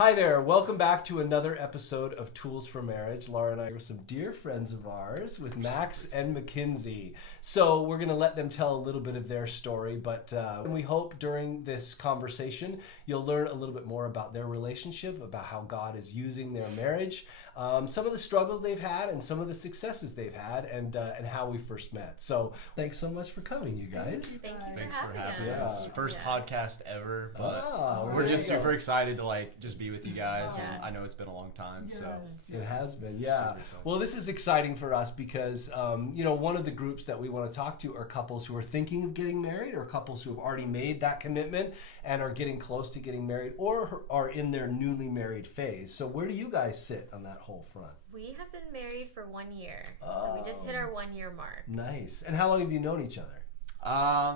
Hi there, welcome back to another episode of Tools for Marriage. Laura and I are some dear friends of ours with Max and McKenzie. So we're going to let them tell a little bit of their story, but we hope during this conversation you'll learn a little bit more about their relationship, about how God is using their marriage, some of the struggles they've had and some of the successes they've had, and how we first met. So thanks so much for coming, you guys. Thanks for having us. Yeah. First podcast ever, but we're just super excited to just be with you guys. Yeah. And I know it's been a long time, Yes, so yes. It has been, yeah. Super fun. Well, this is exciting for us because, one of the groups that we want to talk to are couples who are thinking of getting married, or couples who have already made that commitment and are getting close to getting married, or are in their newly married phase. So where do you guys sit on that whole front? We have been married for 1 year, so we just hit our 1 year mark. Nice. And how long have you known each other?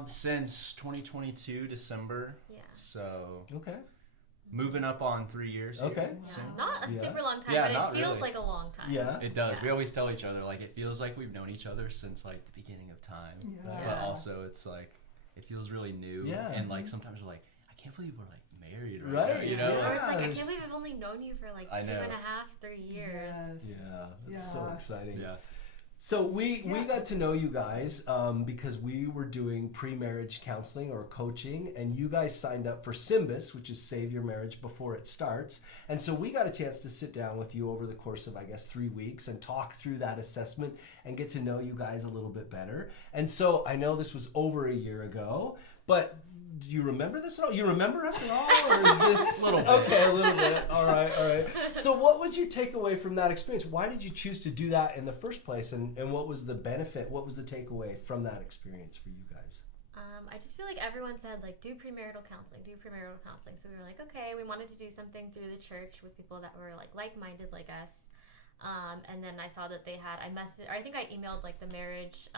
Since 2022 December. Yeah. So Okay. moving up on 3 years. Okay. here Yeah. soon. Not a Yeah. super long time, Yeah, but not it feels really. like a long time. Yeah. It does. Yeah. We always tell each other it feels like we've known each other since the beginning of time. Yeah. But also it's it feels really new. Yeah. And sometimes we're I can't believe we're married Right, right now. You know? yeah. Or it's I Yes. can't believe I've only known you for I 2.5, 3 years. Yes. Yeah. That's so Yeah. exciting. Yeah. So we got to know you guys because we were doing pre-marriage counseling or coaching, and you guys signed up for SYMBIS, which is Save Your Marriage Before It Starts. And so we got a chance to sit down with you over the course of, 3 weeks and talk through that assessment and get to know you guys a little bit better. And so I know this was over a year ago, but do you remember this at all? You remember us at all? Or is this A little bit. Okay, a little bit. All right. So what was your takeaway from that experience? Why did you choose to do that in the first place? And what was the benefit? What was the takeaway from that experience for you guys? I just feel like everyone said, do premarital counseling. So we were like, okay, we wanted to do something through the church with people that were like-minded like us. And then I saw that they had, I think I emailed the marriage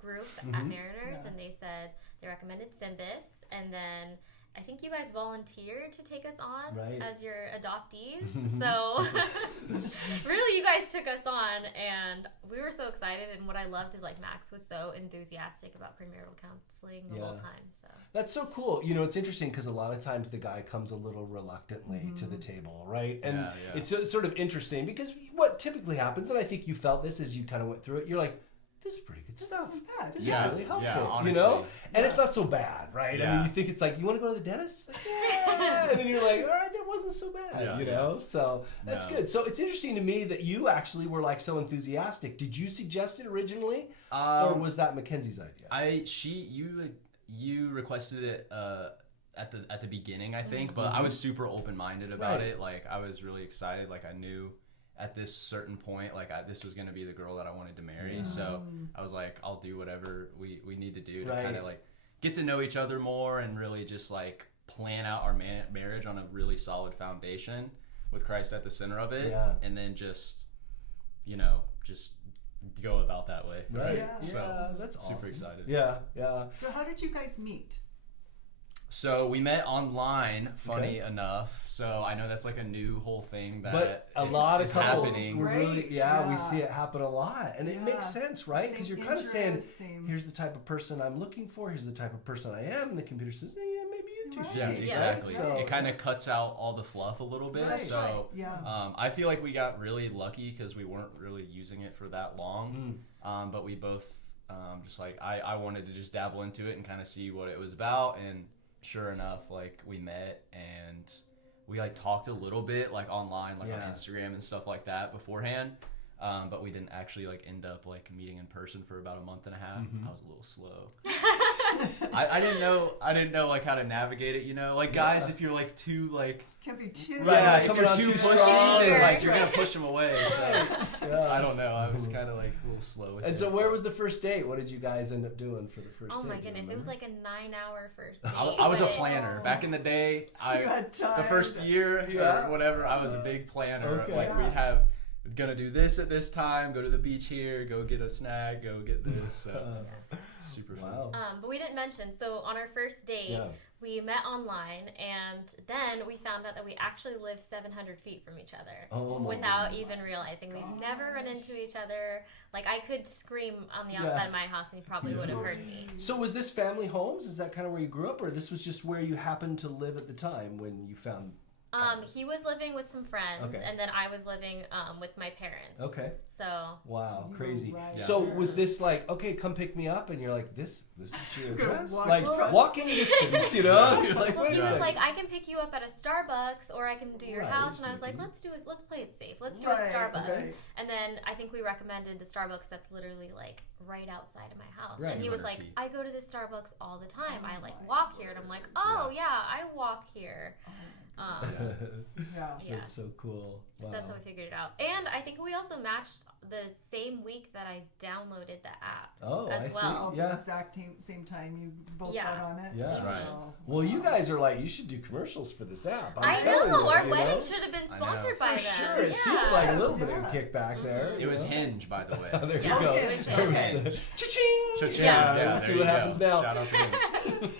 group at Mariners, Yeah. and they said they recommended SYMBIS, and then I think you guys volunteered to take us on Right. as your adoptees. So really, you guys took us on, and we were so excited. And what I loved is Max was so enthusiastic about premarital counseling the whole time. So That's so cool. It's interesting because a lot of times the guy comes a little reluctantly to the table, right? And Yeah. it's sort of interesting because what typically happens, and I think you felt this as you kind of went through it, you're like, this is pretty good This stuff. isn't bad. This Yeah. is really helpful, Yeah, honestly. And it's not so bad, right? I Yeah. mean, you think it's you want to go to the dentist? It's yeah. And then you're like, all right, that wasn't so bad, Yeah, So that's No. good. So it's interesting to me that you actually were so enthusiastic. Did you suggest it originally, or was that Mackenzie's idea? You requested it at the beginning, I think, but I was super open-minded about Right. it. I was really excited. I knew at this certain point, this was going to be the girl that I wanted to marry. So I was like, I'll do whatever we need to do to Right. kind of get to know each other more and really just plan out our marriage on a really solid foundation with Christ at the center of it. Yeah. And then just go about that way. Right. Yeah. So That's awesome. super excited. Yeah. So how did you guys meet? So we met online, funny enough. So I know that's a new whole thing that But a is lot of couples, happening. we really, Right, we yeah. see it happen a lot, and it Yeah. makes sense, right? Because Same you're kind of saying, interests, same- here's the type of person I'm looking for, here's the type of person I am, and the computer says, yeah, maybe you two should Yeah, date, exactly. right? So, It kind of cuts out all the fluff a little bit. Right, So right, yeah. I feel like we got really lucky because we weren't really using it for that long. But we both I wanted to just dabble into it and kind of see what it was about, and sure enough, we met and we talked a little bit online, on Instagram and stuff like that beforehand. But we didn't actually end up meeting in person for about a month and a half. I was a little slow. I didn't know how to navigate it, guys, if you're too Can't be too. Right, yeah, like if coming you're on too too pushy, strong, then, or- you're gonna push them away. So yeah. I don't know. I was kind of a little slow with it. And so where was the first date? What did you guys end up doing for the first date? oh my Do you goodness, it was remember? a 9-hour first date. I was a but- planner back in the day. You had time. The first year Yeah. or whatever, I was a big planner. Okay. We'd have gonna do this at this time, go to the beach here, go get a snack, go get this. So super fun. Wow. But we didn't mention, so on our first date, Yeah. we met online, and then we found out that we actually lived 700 feet from each other Oh my without goodness. even realizing. We've Gosh. never run into each other. I could scream on the outside of my house, and you probably would have heard me. So was this family homes? Is that kind of where you grew up, or this was just where you happened to live at the time when you found He was living with some friends, Okay. and then I was living with my parents. Okay. So Wow, So you were crazy. right So there. was this like, okay, come pick me up, and you're like, this is your Gonna address? walk Like across- walking distance, you know? You're like, well, wait he a was second. like, I can pick you up at a Starbucks, or I can do your Right, house, and I was like, maybe. let's play it safe. Let's do Right, a Starbucks. okay. And then I think we recommended the Starbucks that's literally like right outside of my house. Right. And he was 200 like, feet. I go to this Starbucks all the time. Oh I like my walk here, and I'm like, oh yeah, I walk here. Yeah. Yeah. That's so cool. Wow. So that's how we figured it out. And I think we also matched the same week that I downloaded the app. Oh, as I see. well. The Yeah. exact same time you both Yeah. got on it. Yeah. Right. So, Well, you guys are like, you should do commercials for this app. I'm I telling know, you, our you wedding know? should have been I know. sponsored by For them. sure. It seems like a little bit of Yeah. kickback there. It you was know? Hinge, by the way. There Yeah. you go. Okay. There was Okay. the cha-ching! Cha-ching. Yeah, let's there see you what go. happens now. Shout out to him.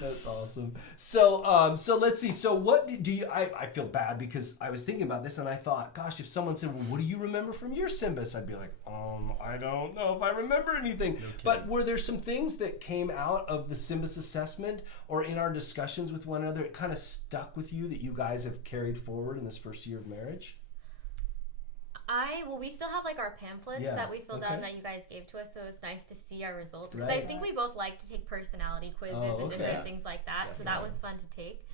That's awesome. So, so let's see. So, what do you? I feel bad because I was thinking about this and I thought, gosh, if someone said, "Well, what do you remember from your SYMBIS?" I'd be like, I don't know if I remember anything. But were there some things that came out of the SYMBIS assessment or in our discussions with one another? It kind of stuck with you that you guys have carried forward in this first year of marriage. We still have like our pamphlets Yeah, that we filled okay. out and that you guys gave to us, so it's nice to see our results. Because Right. I think we both like to take personality quizzes Oh, and okay. different things like that, so that Definitely. was fun to take.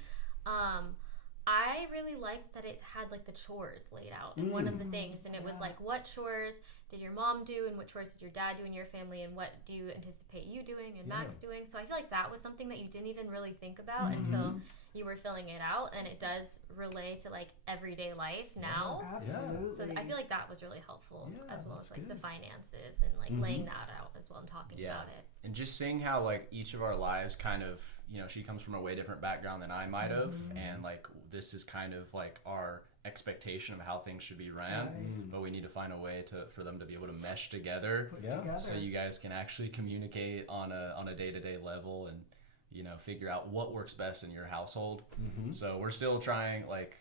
I really liked that it had like the chores laid out in one of the things, and it was Yeah. like, what chores did your mom do, and what chores did your dad do in your family, and what do you anticipate you doing and Yeah. Max doing? So I feel like that was something that you didn't even really think about until you were filling it out, and it does relate to like everyday life now. Absolutely. So I feel like that was really helpful, Yeah, as well that's as like the good. finances and like laying that out as well and talking Yeah. about it. And just seeing how like each of our lives kind of, you know, she comes from a way different background than I might have, and like this is kind of like our expectation of how things should be ran, Right. but we need to find a way for them to be able to mesh together, Put Yeah. together. so you guys can actually communicate on a day-to-day level and, you know, figure out what works best in your household. So we're still trying, like,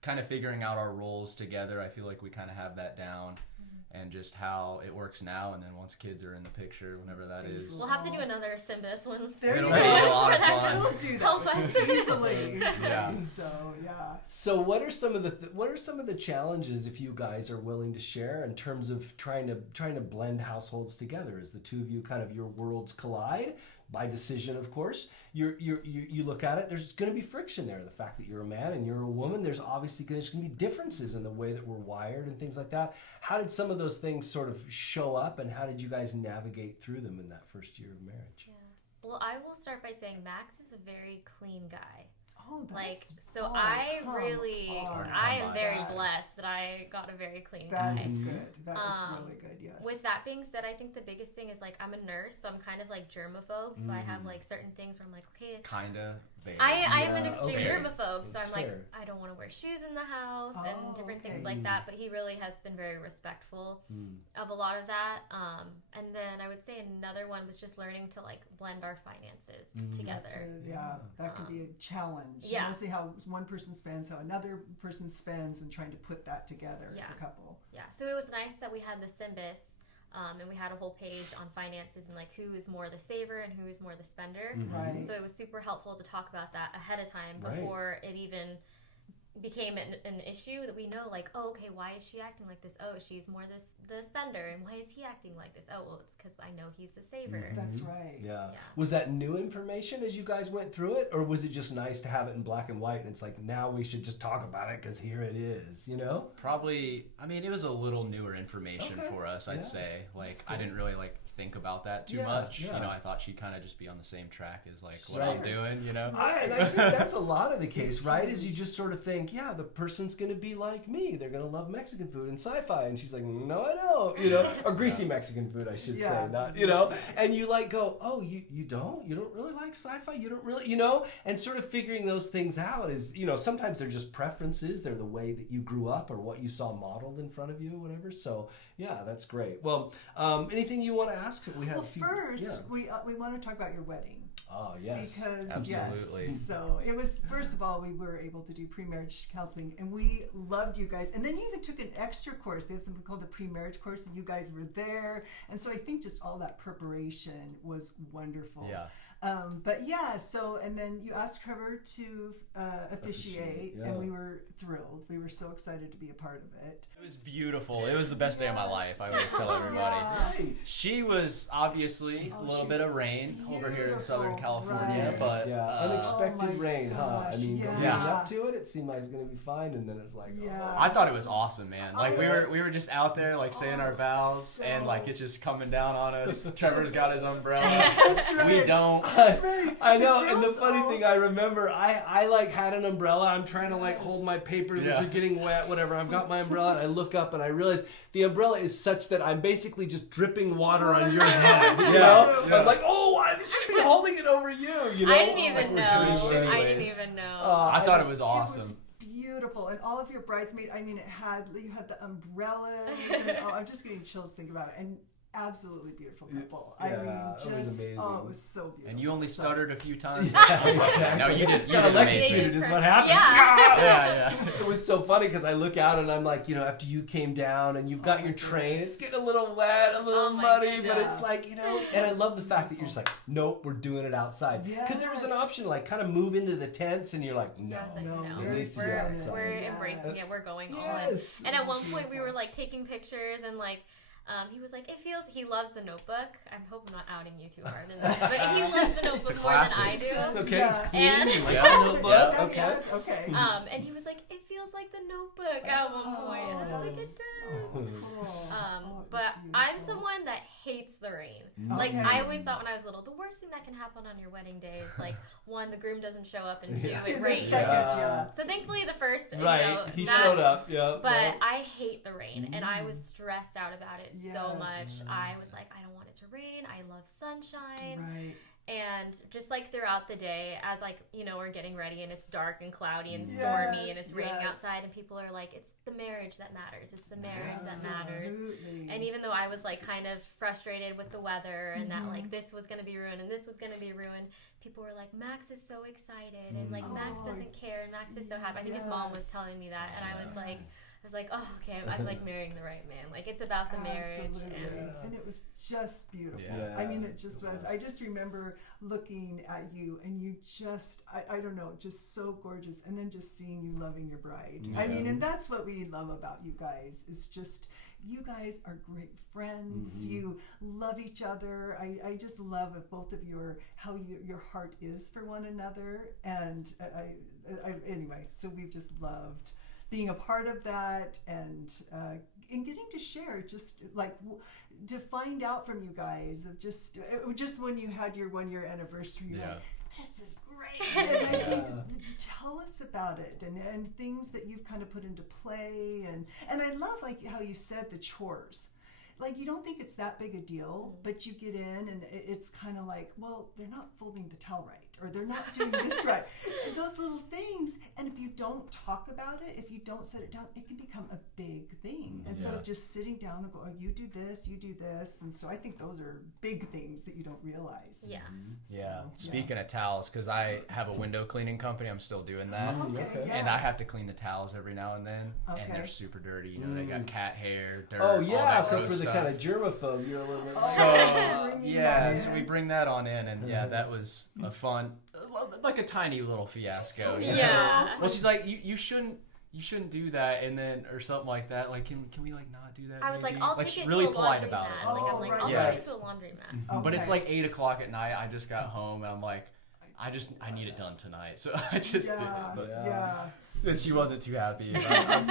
kind of figuring out our roles together. I feel like we kind of have that down, and just how it works now, and then once kids are in the picture, whenever that Things is. will- We'll have to do another SYMBIS one. There It'll you be go. a lot of For that fun. We'll do Help that us. easily. Yeah. So yeah. So what are some of the challenges, if you guys are willing to share, in terms of trying to blend households together as the two of you kind of your worlds collide by decision, of course. You look at it, there's going to be friction there. The fact that you're a man and you're a woman, there's obviously going to be differences in the way that we're wired and things like that. How did some of those things sort of show up, and how did you guys navigate through them in that first year of marriage? Yeah. Well, I will start by saying Max is a very clean guy. Oh, Like, that's, so oh, I come really, on. I am very That- blessed that I got a very clean That guy. is good. That is Um, really good. Yes. With that being said, I think the biggest thing is like I'm a nurse, so I'm kind of like germaphobe. So I have like certain things where I'm like, okay, Kinda. I am an Yeah, extreme okay. germaphobe, so That's I'm like, fair. I don't want to wear shoes in the house and Oh, different okay. things like that. But he really has been very respectful of a lot of that. And then I would say another one was just learning to like blend our finances That's together. it, yeah, that could be a challenge. yeah. Mostly how one person spends, how another person spends, and trying to put that together as Yeah. a couple. Yeah, so it was nice that we had the SYMBIS, and we had a whole page on finances and like who is more the saver and who is more the spender. Right. So it was super helpful to talk about that ahead of time Right. before it even became an issue, that we know like, oh, okay, why is she acting like this? Oh, she's more the spender, and why is he acting like this? Oh, well, it's because I know he's the saver. That's right. Yeah. Yeah. Was that new information as you guys went through it, or was it just nice to have it in black and white and it's like, now we should just talk about it because here it is, you know? Probably, I mean, it was a little newer information Okay. for us, I'd Yeah. say. Like, That's I cool. didn't really, like, think about that too Yeah, much. yeah. You know, I thought she'd kind of just be on the same track as, like, what Right. I'm doing, you know? And I think that's a lot of the case, right? Is you just sort of think, yeah, the person's going to be like me. They're going to love Mexican food and sci-fi. And she's like, no, I don't, you know, or greasy Mexican food, I should Yeah. say, not, you know, and you like go, oh, you don't really like sci-fi? You don't really, you know, and sort of figuring those things out is, you know, sometimes they're just preferences. They're the way that you grew up or what you saw modeled in front of you or whatever. So yeah, that's great. Well, anything you want to ask? We have Well, a few, first, yeah. we want to talk about your wedding. Oh, yes. Because Absolutely. yes, so it was, first of all, we were able to do pre-marriage counseling, and we loved you guys. And then you even took an extra course. They have something called the pre-marriage course, and you guys were there. And so I think just all that preparation was wonderful. Yeah. But yeah, so, and then you asked Trevor to officiate, yeah. and we were thrilled. We were so excited to be a part of it. It was beautiful. It was the best day of my life. I always tell everybody. Yeah. Right. She was obviously Oh, a little she bit of was rain over here in Southern beautiful, California, right. but Yeah, Oh unexpected my rain, huh? I gosh, mean, yeah. leading up to it, it seemed like it was gonna be fine, and then it was like, Yeah. I thought it was awesome, man. Like we Oh. were just out there like saying our vows, so- and like it's just coming down on us. Trevor's got his umbrella. That's right. We don't. I know, and the girls funny all- thing, I remember I like had an umbrella. I'm trying to like hold my papers, which Yeah. are getting wet, whatever. I've got my umbrella, and I look up and I realize the umbrella is such that I'm basically just dripping water on your head. You know, Yeah. I'm like, oh, I should be holding it over you. You know, I didn't It's like even we're know. doing shit I anyways. didn't even know. I thought it just- was It awesome. was beautiful, and all of your bridesmaids. I mean, you had the umbrellas, and I'm just getting chills thinking about it. And absolutely beautiful couple. I Yeah, mean, it was just amazing. oh, it was so beautiful. And you only stuttered a few times. Exactly. No, you did. You Got did electrocuted amazing. is what happened. Yeah. Yeah, It was so funny because I look out and I'm like, you know, after you came down and you've got Oh your my train, goodness. it's getting a little wet, a little Oh my muddy, but goodness. it's like, you know, and I love the fact that you're just like, nope, we're doing it outside. Because there was an Yes. option, like kind of move into the tents, and you're like, no. I was like, no, no, it needs to be we're, outside. we're Yes. embracing it. We're going all in. Yes. And at one point, we were like taking pictures, and like he was like, he loves The Notebook. I hope I'm not outing you too hard in this, but he loves The Notebook more than I classic. do. Okay, Yeah. it's clean. And- You like Yeah. the notebook? That Okay. is, okay. And he was like, it feels like The Notebook at one point, and I was like, it does. But I'm someone that hates the rain. Like, Okay. I always thought when I was little, the worst thing that can happen on your wedding day is, like, one, the groom doesn't show up, and two, Yeah. it The rains. second, Yeah. yeah. So thankfully, the first, Right, you know, he that- showed up, yeah. But yeah. I hate the rain, and I was stressed out about it so Yes. much. I was like, I don't want it to rain. I love sunshine. Right. And just like throughout the day, as like, you know, we're getting ready and it's dark and cloudy and stormy and it's raining yes. outside, and people are like, it's the marriage that matters. It's the marriage that matters. Absolutely. And even though I was like kind of frustrated with the weather and that like this was going to be ruined and this was going to be ruined, people were like, Max is so excited and like Max Oh, doesn't care and Max is so happy. I think his mom was yes. telling me that, and I was like, oh, okay, I'm like marrying the right man. Like, it's about the marriage. Absolutely. And And it was just beautiful. Yeah. I mean, it just It was. was. I just remember looking at you, and you just, I don't know, just so gorgeous. And then just seeing you loving your bride. I mean, and that's what we love about you guys, is just, you guys are great friends. You love each other. I just love both of how your heart is for one another. And anyway, so we've just loved being a part of that, and getting to share, just like to find out from you guys of just when you had your 1 year anniversary, you're like, this is great. And I think tell us about it, and things that you've kind of put into play, and I love like how you said the chores. Like, you don't think it's that big a deal, but you get in and it's kind of like, well, they're not folding the towel right, or they're not doing this right. And those little things, and if you don't talk about it, if you don't set it down, it can become a big thing instead of just sitting down and go, oh, you do this, you do this. And so I think those are big things that you don't realize. yeah. Yeah. So, Speaking of towels, because I have a window cleaning company, I'm still doing that. Okay, yeah. And I have to clean the towels every now and then, Okay. and they're super dirty. You know, they got cat hair, dirt. Oh all yeah, that so gross for the stuff. kind of germaphobe, you're a little bit like, So Bringing yeah, that so we in. bring that on in, and yeah, that was a fun, like a tiny little fiasco. you know? Yeah. Well, she's like, you shouldn't do that, and then or something like that. Like, can we like not do that? I was like, maybe? I'll like, take she's it really to a polite laundromat. about it. Oh, Like, I'm like, I'll right. take it to a laundromat. But it's Okay. like 8 o'clock at night. I just got home, and I'm like, I need it done tonight. So I just did it. But and she wasn't too happy. I'm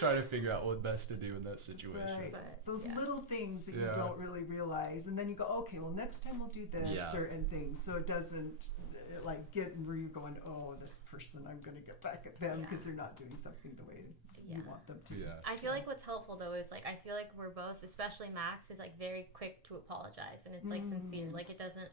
trying to figure out what best to do in that situation. Right. But, Those yeah. little things that you Yeah. don't really realize, and then you go, okay, well, next time we'll do this, Yeah. certain things, so it doesn't like get where you're going, oh, this person, I'm going to get back at them Yeah. because they're not doing something the way you want them to. Yeah. I feel like what's helpful though is like, I feel like we're both, especially Max, is like very quick to apologize, and it's like sincere. Like, it doesn't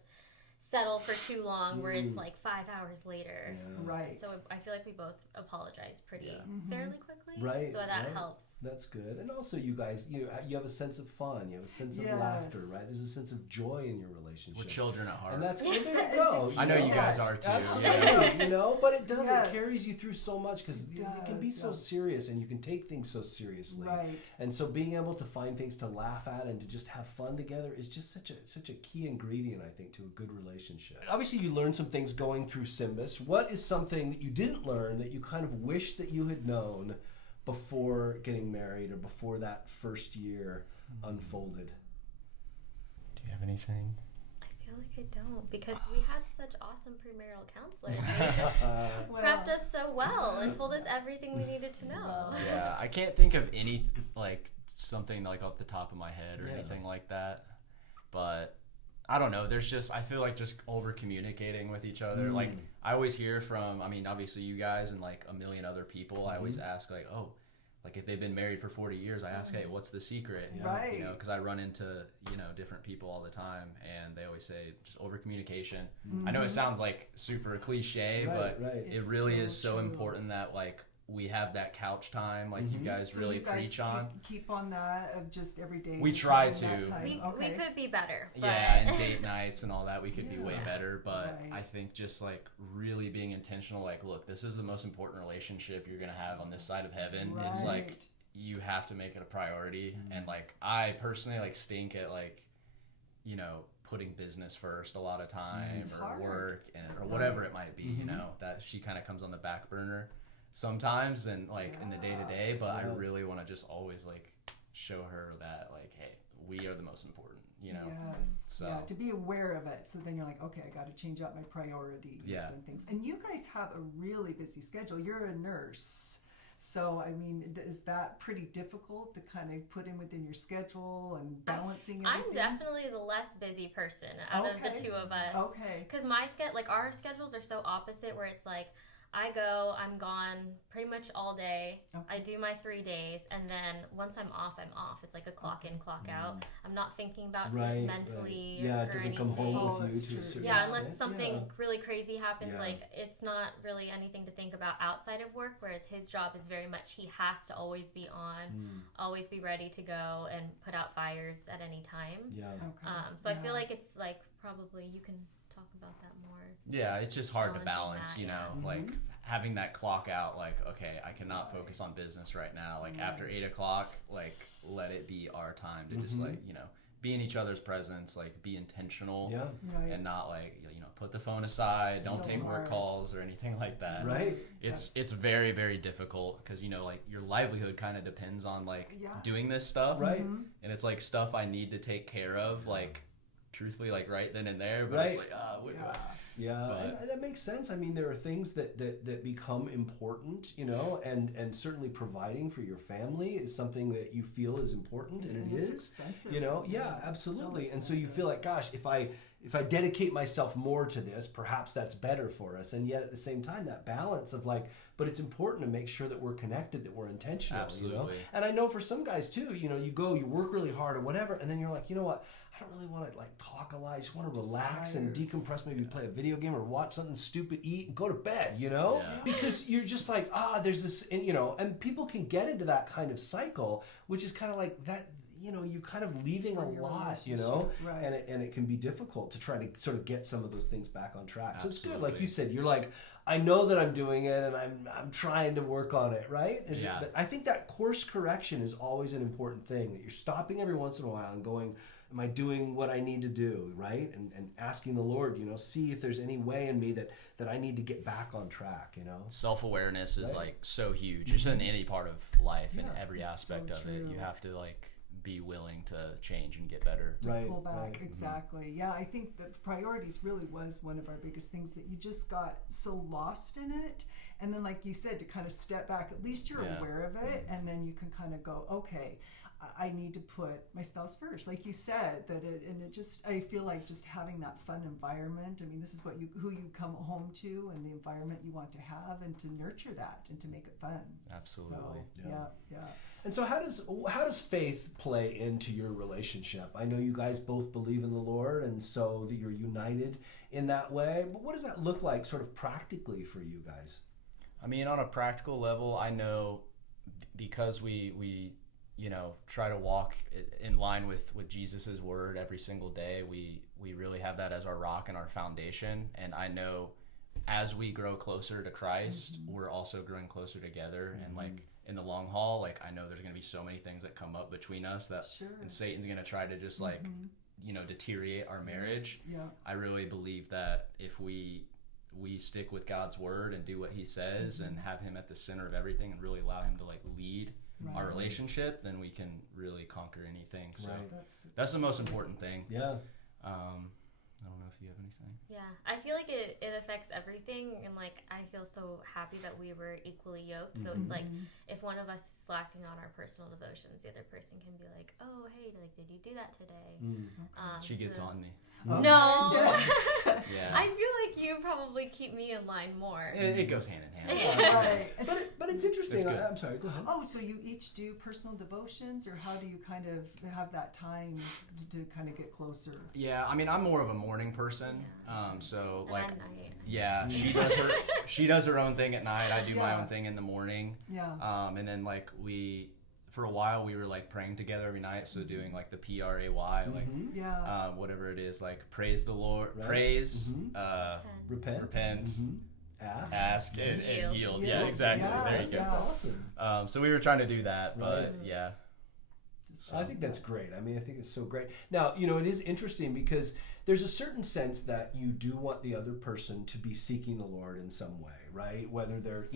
settle for too long where it's like 5 hours later. Right. So I feel like we both apologize pretty fairly quickly. Right, So that right. helps. That's good. And also, you guys, you have a sense of fun. You have a sense of Yes. laughter, right? There's a sense of joy in your relationship. We're children at heart. And that's good. There you go. I know you know? guys are too. Absolutely, you know, but it does. Yes. It carries you through so much because it can be does, so yeah. serious, and you can take things so seriously. Right. And so, being able to find things to laugh at and to just have fun together is just such a key ingredient, I think, to a good relationship. relationship. Obviously, you learned some things going through SYMBIS. What is something that you didn't learn that you kind of wish that you had known before getting married or before that first year unfolded? Do you have anything? I feel like I don't, because we had such awesome premarital counselors. They just prepped us so well and told us everything we needed to know. Yeah, I can't think of any, like, something like off the top of my head or anything like that. But I don't know. There's just, I feel like just over communicating with each other. Like, I always hear from, I mean, obviously you guys and like a million other people. I always ask, like, oh, like if they've been married for 40 years, I ask, hey, what's the secret? Right. You know, because I run into, you know, different people all the time, and they always say just over communication. I know it sounds like super cliche, but it really is so important that like we have that couch time, like you guys really preach on. Keep on that of just every day. We try to. We could be better. But... Yeah, and date nights and all that, we could be way better. But I think just like really being intentional, like, look, this is the most important relationship you're gonna have on this side of heaven. Right. It's like you have to make it a priority. And like I personally like stink at like, you know, putting business first a lot of time or work or whatever it might be. You know, that she kind of comes on the back burner sometimes and like in the day-to-day, but I really want to just always like show her that like, hey, we are the most important, you know. So to be aware of it, so then you're like, okay, I got to change out my priorities and things. And you guys have a really busy schedule. You're a nurse, so I mean, is that pretty difficult to kind of put in within your schedule and balancing everything? I'm definitely the less busy person out of the two of us. Okay. Because our schedules are so opposite, where it's like I'm gone pretty much all day. I do my 3 days, and then once I'm off, I'm off. It's like a clock in, clock out. I'm not thinking about it mentally. Yeah, or it doesn't anything. come home with you to a certain unless extent. something really crazy happens, like it's not really anything to think about outside of work, whereas his job is very much, he has to always be on, always be ready to go and put out fires at any time. So I feel like it's like, probably you can talk about that more. Yeah, it's just hard to balance, you know, like having that clock out, like, okay, I cannot focus on business right now. Like after 8 o'clock, like let it be our time to just like, you know, be in each other's presence, like be intentional and not like, you know, put the phone aside, don't take work calls or anything like that. It's very, very difficult because, you know, like your livelihood kind of depends on like doing this stuff. And it's like stuff I need to take care of, like, truthfully, like right then and there, but it's like, and that makes sense. I mean, there are things that become important, you know, and certainly providing for your family is something that you feel is important, and it is expensive, you know. Absolutely. So and so you feel like, gosh, if I dedicate myself more to this, perhaps that's better for us. And yet at the same time, that balance of like, but it's important to make sure that we're connected, that we're intentional, you know. And I know for some guys too, you know, you work really hard or whatever, and then you're like, you know what, I don't really want to like talk a lot. I just want to relax and decompress, maybe play a video game or watch something stupid, eat, and go to bed, you know? Because you're just like, there's this, and, you know, and people can get into that kind of cycle, which is kind of like that, you know, you're kind of leaving a lot, you know, and it can be difficult to try to sort of get some of those things back on track. So it's good, like you said, you're like, I know that I'm doing it, and I'm trying to work on it, right? I think that course correction is always an important thing, that you're stopping every once in a while and going, am I doing what I need to do, right? And asking the Lord, you know, see if there's any way in me that I need to get back on track, you know? Self-awareness is like so huge. Just in any part of life, in every aspect of it, you have to like be willing to change and get better. Pull back, exactly. Yeah, I think that priorities really was one of our biggest things, that you just got so lost in it. And then, like you said, to kind of step back, at least you're aware of it, and then you can kind of go, okay, I need to put my spouse first, like you said, I feel like just having that fun environment. I mean, this is who you come home to, and the environment you want to have, and to nurture that and to make it fun. Absolutely. So, And so how does faith play into your relationship? I know you guys both believe in the Lord, and so that you're united in that way. But what does that look like sort of practically for you guys? I mean, on a practical level, I know because we you know, try to walk in line with Jesus's word every single day. We really have that as our rock and our foundation. And I know as we grow closer to Christ, we're also growing closer together. And like in the long haul, like I know there's going to be so many things that come up between us that and Satan's going to try to just like deteriorate our marriage. Yeah. I really believe that if we stick with God's word and do what he says and have him at the center of everything and really allow him to like lead our relationship, then we can really conquer anything. So that's the most important thing. Yeah. I don't know if you have anything. Yeah, I feel like it affects everything, and like I feel so happy that we were equally yoked. So it's like if one of us is slacking on our personal devotions, the other person can be like, "Oh, hey, like, did you do that today?" She gets on me. No, Yeah. I feel like you probably keep me in line more. It goes hand in hand. Right. But it's interesting. It's good. I'm sorry. Go ahead. Oh, so you each do personal devotions, or how do you kind of have that time to kind of get closer? Yeah, I mean, I'm more of a morning person. So like, And at night. yeah, she does her own thing at night. I do my own thing in the morning. Yeah. And then like for a while we were like praying together every night. So doing like the PRAY, like whatever it is, like praise the Lord, praise, repent, ask, and yield. Yeah, exactly. Yeah, there you go. That's awesome. So we were trying to do that, but yeah. I think that's great. I mean, I think it's so great. Now, it is interesting because there's a certain sense that you do want the other person to be seeking the Lord in some way, right? Whether they're,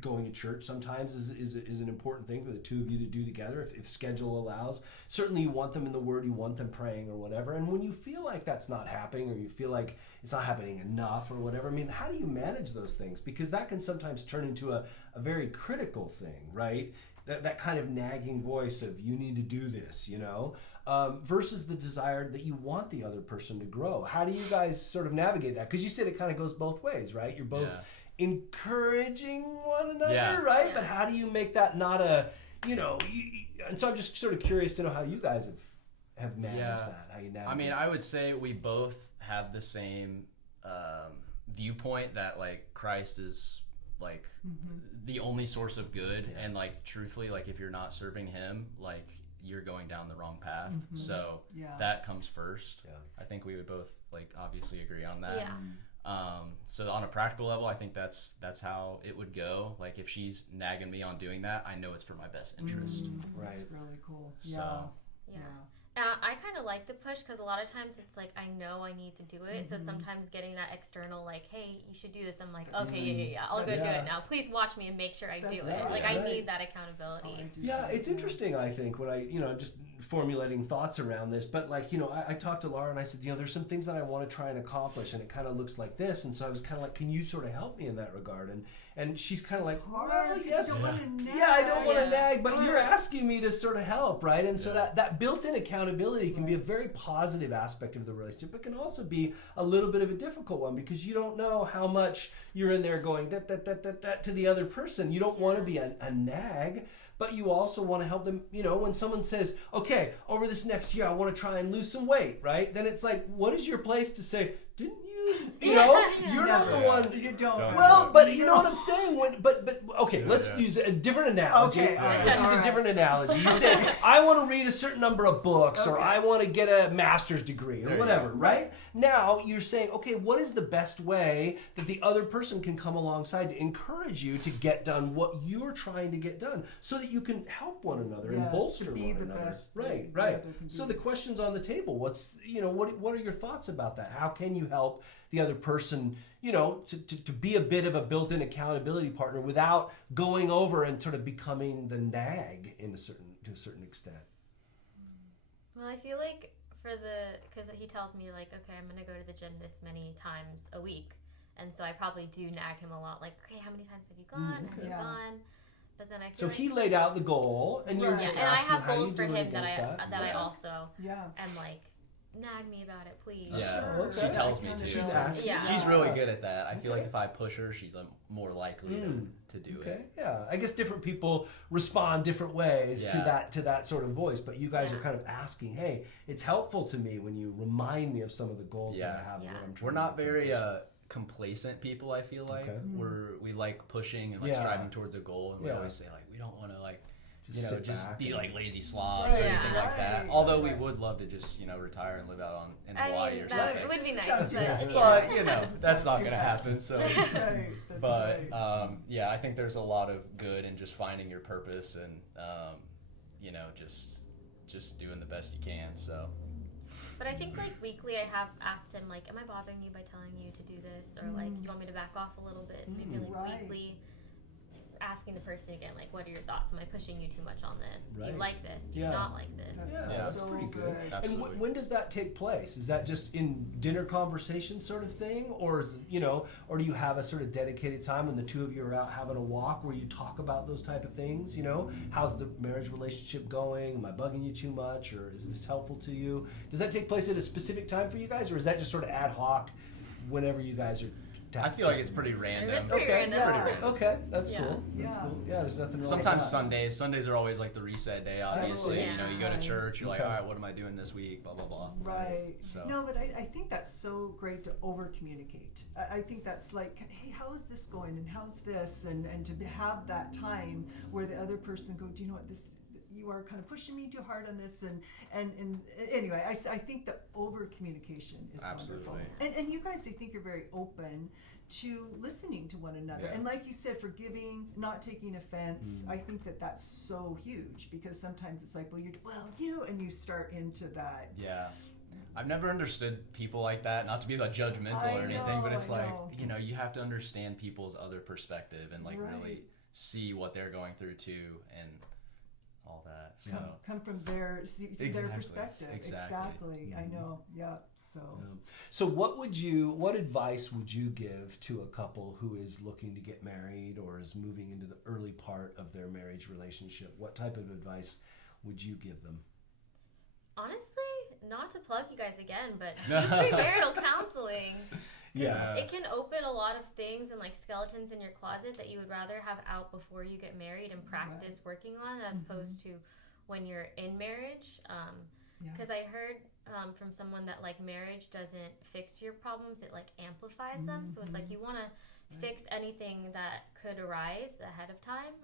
going to church sometimes is an important thing for the two of you to do together if schedule allows. Certainly you want them in the Word, you want them praying or whatever. And when you feel like that's not happening or you feel like it's not happening enough or whatever, I mean, how do you manage those things? Because that can sometimes turn into a very critical thing, right? That kind of nagging voice of you need to do this, versus the desire that you want the other person to grow. How do you guys sort of navigate that? Because you said it kind of goes both ways, right? You're both encouraging one another, right? Yeah. But how do you make that not and so I'm just sort of curious to know how you guys have managed that, how you navigate. I mean, I would say we both have the same viewpoint that like Christ is like the only source of good, and like truthfully, like if you're not serving him, like you're going down the wrong path. So that comes first. I think we would both like obviously agree on that. So on a practical level, I think that's how it would go. Like if she's nagging me on doing that, I know it's for my best interest. That's really cool. So I kind of like the push because a lot of times it's like I know I need to do it. So sometimes getting that external like, hey, you should do this. I'm like, okay, yeah, I'll go do it now. Please watch me and make sure I do it. Like I need that accountability. It's interesting. I think when I just formulating thoughts around this, but like I talked to Laura and I said there's some things that I want to try and accomplish, and it kind of looks like this, and so I was kind of like, can you sort of help me in that regard? And she's kind of like, well, yes, I don't want to nag, but you're asking me to sort of help, right? And so that built-in accountability can be a very positive aspect of the relationship, but can also be a little bit of a difficult one because you don't know how much you're in there going to the other person. You don't want to be a nag, but you also want to help them. When someone says, okay, over this next year I want to try and lose some weight, right? Then it's like, what is your place to say, didn't you? You're not the one. You don't. Well, but you know what I'm saying? But okay, let's use a different analogy. Okay, let's use a different analogy. You say, I want to read a certain number of books, or I want to get a master's degree, or whatever, right? Now you're saying, okay, what is the best way that the other person can come alongside to encourage you to get done what you're trying to get done, so that you can help one another and bolster one another. Right. So the question's on the table. What's what are your thoughts about that? How can you help the other person, to be a bit of a built-in accountability partner without going over and sort of becoming the nag to a certain extent? Well, I feel like because he tells me like, okay, I'm going to go to the gym this many times a week. And so I probably do nag him a lot. Like, okay, how many times have you gone? Have you gone? But then I feel he laid out the goal, and you're just asking and I have how goals you for doing him that I also am like, nag me about it, please. Yeah, okay. She tells me to. She's asking. Yeah. She's really good at that. I feel like if I push her, she's more likely to do it. Yeah. I guess different people respond different ways to that sort of voice, but you guys are kind of asking, hey, it's helpful to me when you remind me of some of the goals that I have and what I'm trying We're not to very complacent people, I feel like. We like pushing and like striving towards a goal, and we always say like we don't want to like just be like lazy slobs or anything like that. Although we would love to just retire and live out in Hawaii or something. It would be nice, but that's not going to happen. So, that's right. But I think there's a lot of good in just finding your purpose and just doing the best you can. So. But I think like weekly I have asked him like, am I bothering you by telling you to do this? Or like, do you want me to back off a little bit? So maybe like weekly asking the person again, like, what are your thoughts? Am I pushing you too much on this? Do you like this? Do you not like this? That's pretty good. Absolutely. And when does that take place? Is that just in dinner conversation sort of thing? Or is or do you have a sort of dedicated time when the two of you are out having a walk where you talk about those type of things? How's the marriage relationship going? Am I bugging you too much? Or is this helpful to you? Does that take place at a specific time for you guys? Or is that just sort of ad hoc whenever you guys are I feel like it's pretty random. Pretty random. Pretty random. Okay, that's cool. That's cool. Yeah, there's nothing wrong Sometimes with that. Sundays are always like the reset day, obviously. Absolutely. You go to church, you're like, all right, what am I doing this week? Blah, blah, blah. Right. So. No, but I think that's so great to over communicate. I think that's like, hey, how is this going and how's this? And to have that time where the other person go, do you know what, this, you are kind of pushing me too hard on this. And anyway, I think the over communication is wonderful. And you guys, I think you're very open to listening to one another, and like you said, forgiving, not taking offense. I think that's so huge, because sometimes it's like, and you start into that. Yeah, I've never understood people like that. Not to be like judgmental or anything, but it's like you have to understand people's other perspective and like really see what they're going through too, and all that. So. Come from their their perspective. Exactly. I know. Yeah. So what advice would you give to a couple who is looking to get married or is moving into the early part of their marriage relationship? What type of advice would you give them? Honestly, not to plug you guys again, but do premarital counseling. Yeah. It can open a lot of things and like skeletons in your closet that you would rather have out before you get married and practice working on, as opposed to when you're in marriage. Because I heard from someone that like marriage doesn't fix your problems, it like amplifies them. So it's like you want to fix anything that could arise ahead of time.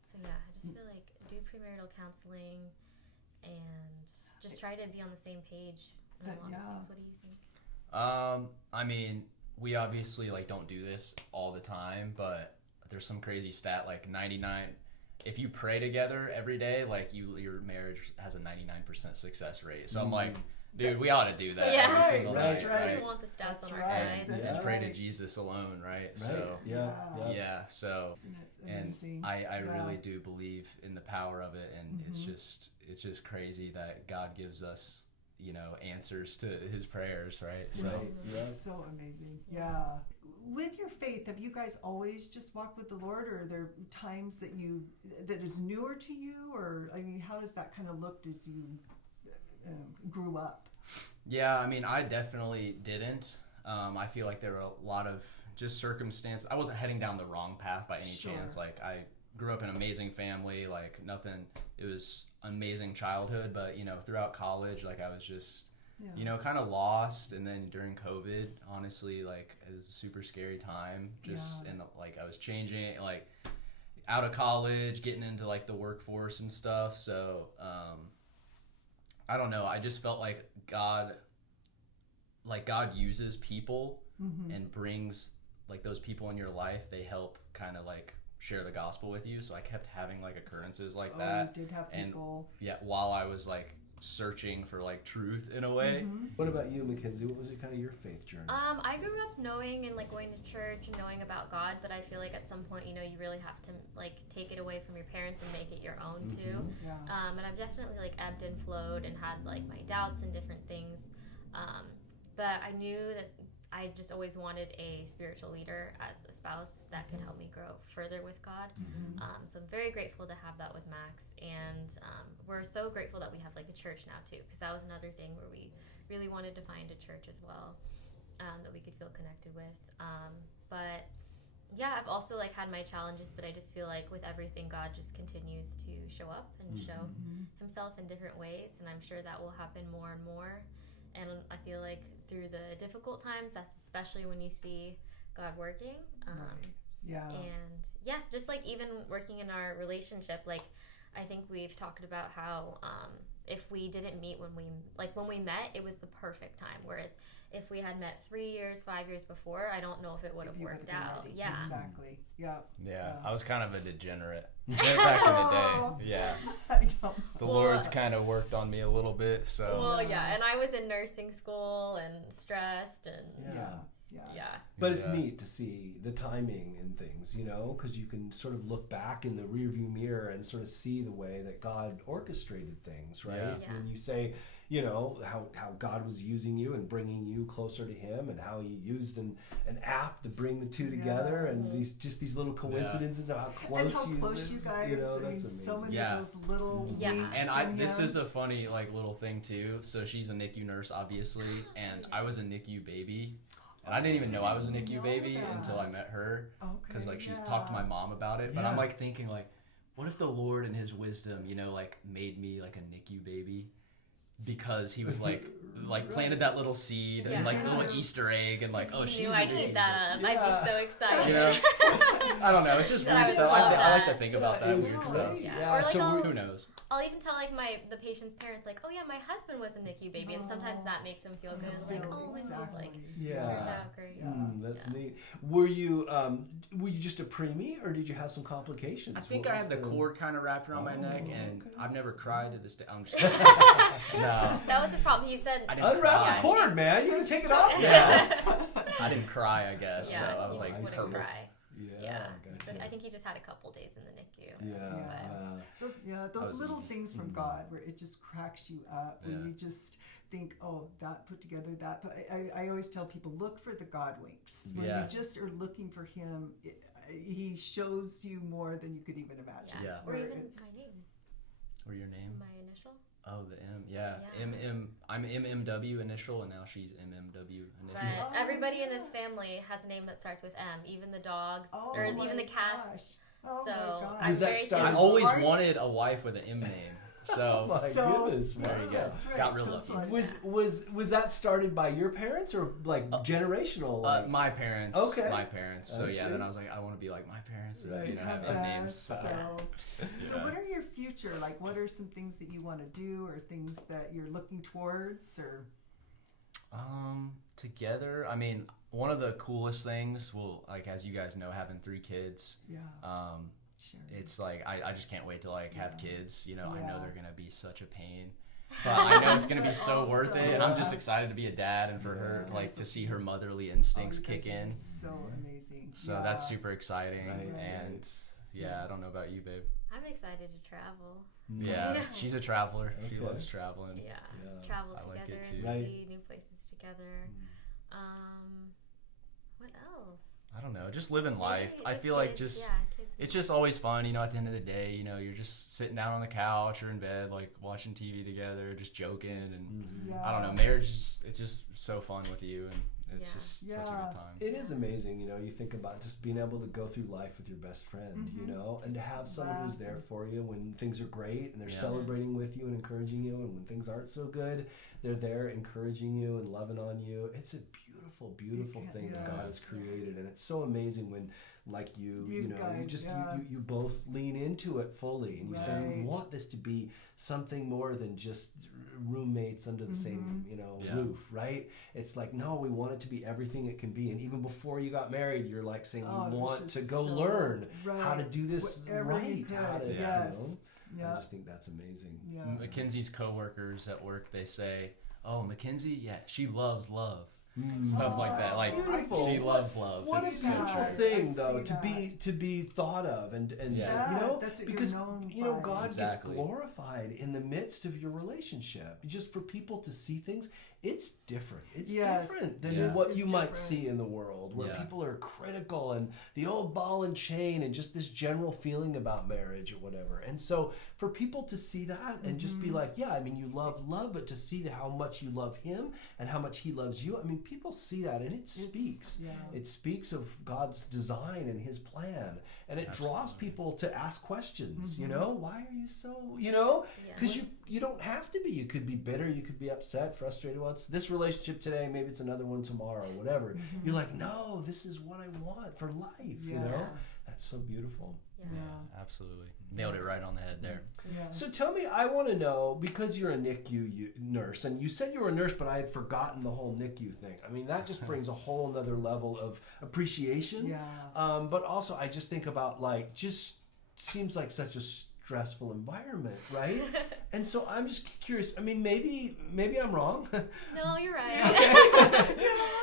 So I just feel like do premarital counseling and just try to be on the same page. What do you think? I mean, we obviously like don't do this all the time, but there's some crazy stat like 99. If you pray together every day, like your marriage has a 99% success rate. So I'm like, dude, we ought to do that every single night. That's right. We want the stats on our side. And pray to Jesus alone, right? So so and I really do believe in the power of it, and it's just crazy that God gives us answers to his prayers, right? So amazing. Yeah. With your faith, have you guys always just walked with the Lord, or are there times that is newer to you, or I mean, how does that kind of look as you grew up? Yeah, I mean, I definitely didn't. I feel like there were a lot of just circumstance. I wasn't heading down the wrong path by any chance. Like I grew up in an amazing family, like nothing, it was amazing childhood, but throughout college, like I was just kind of lost. And then during COVID, honestly, like it was a super scary time, and like I was changing, like out of college, getting into like the workforce and stuff. So I don't know, I just felt like God uses people and brings like those people in your life. They help kind of like share the gospel with you. So I kept having like occurrences like that. You did have people. And while I was like searching for like truth in a way. What about you, McKenzie? What was it kind of your faith journey? I grew up knowing and like going to church and knowing about God, but I feel like at some point, you really have to like take it away from your parents and make it your own too. And I've definitely like ebbed and flowed and had like my doubts and different things. But I knew that I just always wanted a spiritual leader as a spouse that could help me grow further with God. So I'm very grateful to have that with Max, and we're so grateful that we have like a church now too, because that was another thing where we really wanted to find a church as well that we could feel connected with. But yeah, I've also like had my challenges, but I just feel like with everything, God just continues to show up and show himself in different ways, and I'm sure that will happen more and more. And I feel like through the difficult times, that's especially when you see God working. And just like even working in our relationship, like I think we've talked about how if we didn't meet when we met, it was the perfect time. Whereas if we had met 3 years, 5 years before, I don't know if it would have If you worked would've been out. ready. Yeah. Exactly. Yeah. Yeah, I was kind of a degenerate back in the day. Yeah, I don't. the Lord's kind of worked on me a little bit. So Well, yeah, and I was in nursing school and stressed and yeah. But it's Yeah. neat to see the timing and things, you know, because you can sort of look back in the rearview mirror and sort of see the way that God orchestrated things, right? Yeah. When you say, you know, how God was using you and bringing you closer to Him, and how He used an app to bring the two together, and these little coincidences of how close and how close live, you guys. You know, I mean, that's amazing. so many Yeah. of those little Yeah. winks And this from is him. a funny like little thing too. So she's a NICU nurse, obviously, and I was a NICU baby. And I didn't even know I was a NICU know baby that. until I met her, because Okay, like she's yeah. talked to my mom about it. But I'm Yeah. like thinking like, what if the Lord in His wisdom, you know, like made me like a NICU baby, because He was like planted that little seed and like Yeah. little Easter egg, and like, oh, You she's knew a I'd baby. eat that up. Yeah. I'd be so excited. You know? I don't know. It's just But I weird would stuff. love I like to that. think about Yeah, that it is weird great. stuff. Yeah. Yeah, Or, like, so I'll- Who knows? I'll even tell like the patient's parents like, oh yeah, my husband was a NICU baby, and sometimes that makes them feel good. Like, oh, Lindsay's like Yeah. turned out great. That's neat. Were you just a preemie, or did you have some complications? I think What I was had the cord kind of wrapped around my neck, and okay. I've never cried to this day. I'm just no. That was his problem. He said, I didn't Unwrap cry. the cord, man. You can take it off now. I didn't cry, I guess. yeah, So I was he like, just I wouldn't see. cry. Yeah. But Gotcha. I think he just had a couple days in the NICU. Those was little easy. things from God where it just cracks you up, where Yeah. you just think, oh, that put together that. But I always tell people, look for the God winks. When Yeah. you just are looking for Him, He shows you more than you could even imagine. Yeah. Yeah. Or Where even it's- my name, or your name? my initial. Oh, the M. Yeah. Yeah. I'm MMW initial, and now she's MMW initial. Right. Oh, Everybody in this yeah. family has a name that starts with M. Even the dogs, Oh or my even the cats. gosh. Oh So, my gosh. I'm Was that very start- I Is always Art? wanted a wife with an M name. So My So- goodness, there man. you go. That's right. Got real That's lucky. like- Was that started by your parents, or like generational? Like, my parents. Okay. My parents. So I yeah, see. then I was like, I want to be like my parents. And, Right. you know, have Yeah, M names. So Yeah. what are your future? Like, what are some things that you want to do, or things that you're looking towards, or? Together, I mean, one of the coolest things, well, like as you guys know, having 3 kids, Yeah. Sure. it's like I just can't wait to like have Yeah. kids. You know, I know Yeah. they're gonna be such a pain, but I know it's gonna be so But worth it. also- And I'm just excited to be a dad and for her Yeah. like to see her motherly Oh, instincts you guys kick are in. So amazing. So Yeah. that's super exciting. Right. And yeah, I don't know about you, babe. I'm excited to travel. Yeah, Yeah. she's a traveler. She Okay. loves traveling. Yeah. Yeah. Travel I like together it and too. Right. see new places together. What else? I don't know, just living life. Maybe I just feel like kids. just Yeah, kids. it's just always fun, you know, at the end of the day, you know, you're just sitting down on the couch or in bed, like watching TV together, just joking. And Yeah. I don't know, marriage is, it's just so fun with you, and it's Yeah. just such a Yeah. good time. It is amazing, you know. You think about just being able to go through life with your best friend, you know, and to have someone who's there laugh. for you when things are great, and they're Yeah. celebrating with you and encouraging you, and when things aren't so good, they're there encouraging you and loving on you. It's a beautiful, beautiful can't- thing that God has yes. created, and it's so amazing when, like you know, you guys, just yeah. you both lean into it fully, and you say we Right. want this to be something more than just roommates under the same, you know, Yeah. roof, right? It's like, no, we want it to be everything it can be. And even before you got married, you're like saying Oh, you it was want to just go so learn how to right. do this Whatever you right. How could, to, yes. you know? Yeah. I just think that's amazing. Yeah. Mackenzie's coworkers at work, they say, "Oh, Mackenzie, yeah, she loves love." Mm. Stuff like that. that's Like beautiful. she loves love. What a It's so beautiful true. thing, I though, see to be thought of, and Yeah. you know, That's what because you're known you know by. God Exactly. gets glorified in the midst of your relationship. Just for people to see things, it's different. It's Yes. different than Yeah. what It's you might different. see in the world, where Yeah. people are critical and the old ball and chain, and just this general feeling about marriage or whatever. And so, for people to see that and just be like, yeah, I mean, you love, but to see how much you love Him and how much He loves you, I mean, people see that, and it speaks. Yeah. It speaks of God's design and His plan, and it draws people to ask questions. You know, why are you so? You know, Yeah. because you don't have to be. You could be bitter. You could be upset, frustrated. Well, it's this relationship today. Maybe it's another one tomorrow. Whatever. You're like, no, this is what I want for life. You know, Yeah. that's so beautiful. Yeah, absolutely. Nailed it right on the head there. Yeah. So tell me, I want to know, because you're a NICU nurse, and you said you were a nurse, but I had forgotten the whole NICU thing. I mean, that just brings a whole nother level of appreciation. Yeah. But also, I just think about, like, just seems like such a stressful environment, right? And so I'm just curious. I mean, maybe I'm wrong. No, you're right.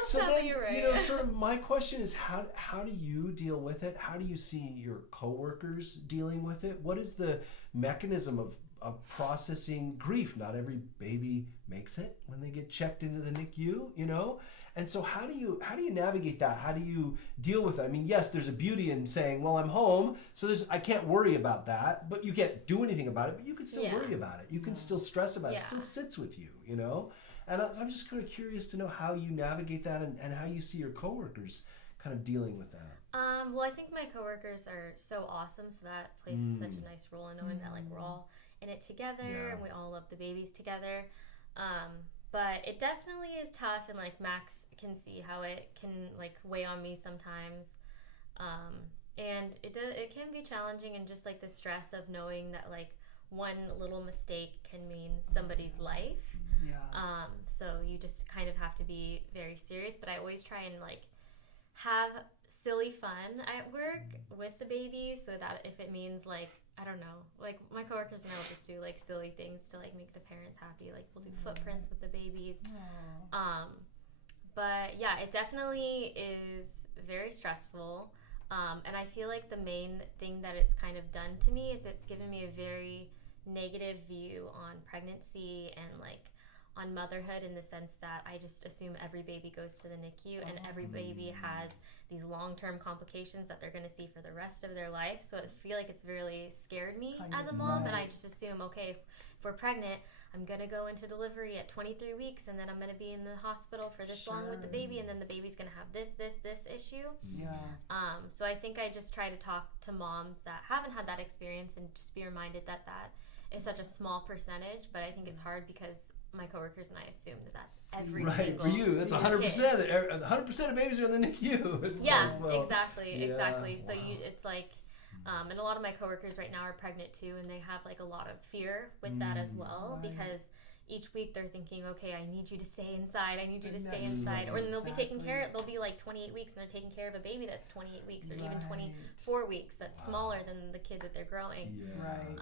So Sounds then, like you're right. you know, sort of my question is, how do you deal with it? How do you see your coworkers dealing with it? What is the mechanism of processing grief? Not every baby makes it when they get checked into the NICU, you know? And so how do you navigate that? How do you deal with it? I mean, yes, there's a beauty in saying, well, I'm home, so I can't worry about that, but you can't do anything about it, but you can still worry about it. You can still stress about it. It still sits with you, you know? And I'm just kind of curious to know how you navigate that and how you see your coworkers kind of dealing with that. Well, I think my coworkers are so awesome, so that plays such a nice role in knowing that, like, we're all in it together and we all love the babies together. But it definitely is tough, and, like, Max can see how it can, like, weigh on me sometimes. And it can be challenging, and just, like, the stress of knowing that, like, one little mistake can mean somebody's life. Yeah. So you just kind of have to be very serious, but I always try and, like, have silly fun at work with the babies, so that if it means, like, I don't know, like, my coworkers and I will just do, like, silly things to, like, make the parents happy. Like, we'll do footprints with the babies. But yeah, it definitely is very stressful. And I feel like the main thing that it's kind of done to me is it's given me a very negative view on pregnancy and, like, on motherhood, in the sense that I just assume every baby goes to the NICU and every baby has these long-term complications that they're going to see for the rest of their life. So I feel like it's really scared me as a mom, and I just assume, okay, if we're pregnant, I'm going to go into delivery at 23 weeks, and then I'm going to be in the hospital for this long with the baby, and then the baby's going to have this issue. Yeah. So I think I just try to talk to moms that haven't had that experience and just be reminded that is such a small percentage, but I think it's hard because my coworkers and I assume that's every right for you. That's 100%. 100% of babies are in the NICU. It's exactly. So it's like, and a lot of my coworkers right now are pregnant too, and they have, like, a lot of fear with that as well, because each week they're thinking, okay, I need you to stay inside. I need you to stay inside. Or then they'll be they'll be like 28 weeks and they're taking care of a baby that's 28 weeks or even 24 weeks that's smaller than the kid that they're growing. Yeah. Right.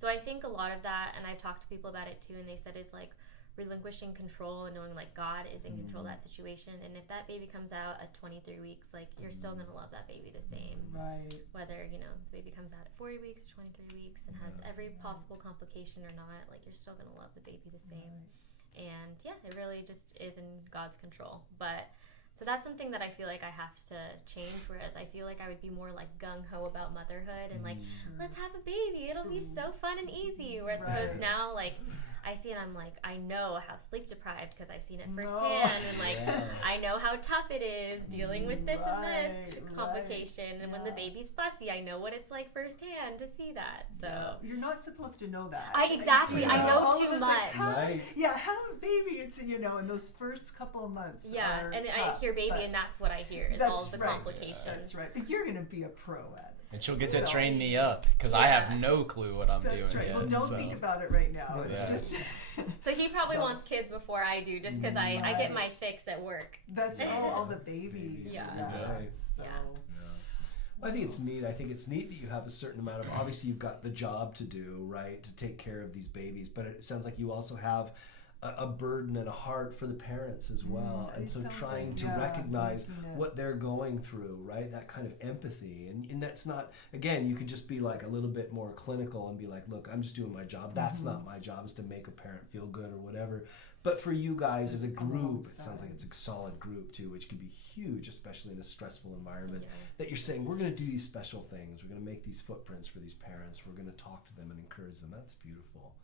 So I think a lot of that, and I've talked to people about it too, and they said is, like, relinquishing control and knowing, like, God is in control of that situation. And if that baby comes out at 23 weeks, like, you're still going to love that baby the same. Right. Whether, you know, the baby comes out at 40 weeks or 23 weeks and has every possible complication or not, like, you're still going to love the baby the same. And yeah, it really just is in God's control. But so that's something that I feel like I have to change, whereas I feel like I would be more, like, gung-ho about motherhood and, like, let's have a baby, it'll be so fun and easy. Whereas suppose now, like, I see it, I'm like, I know how sleep deprived, because I've seen it firsthand, and, like, I know how tough it is dealing with this and this complication, and when the baby's fussy, I know what it's like firsthand to see that. So you're not supposed to know that. I know too much. Like, have a baby. It's, you know, in those first couple of months. Yeah, and tough, I hear baby, and that's what I hear is all of the complications. That's right. But you're going to be a pro at it. And she'll get to train me up, because I have no clue what I'm doing. That's right. Yet, well, don't think about it right now. It's just. So he probably wants kids before I do, just because I get my fix at work. That's all the babies. Yeah. So. I think it's neat. I think it's neat that you have a certain amount of, obviously you've got the job to do, right, to take care of these babies, but it sounds like you also have a burden and a heart for the parents as well. And so trying to recognize what they're going through, right? That kind of empathy. And that's not, again, you could just be, like, a little bit more clinical and be like, look, I'm just doing my job. That's not my job, is to make a parent feel good or whatever. But for you guys as a group, it sounds like it's a solid group too, which can be huge, especially in a stressful environment, that you're saying, we're going to do these special things. We're going to make these footprints for these parents. We're going to talk to them and encourage them. That's beautiful.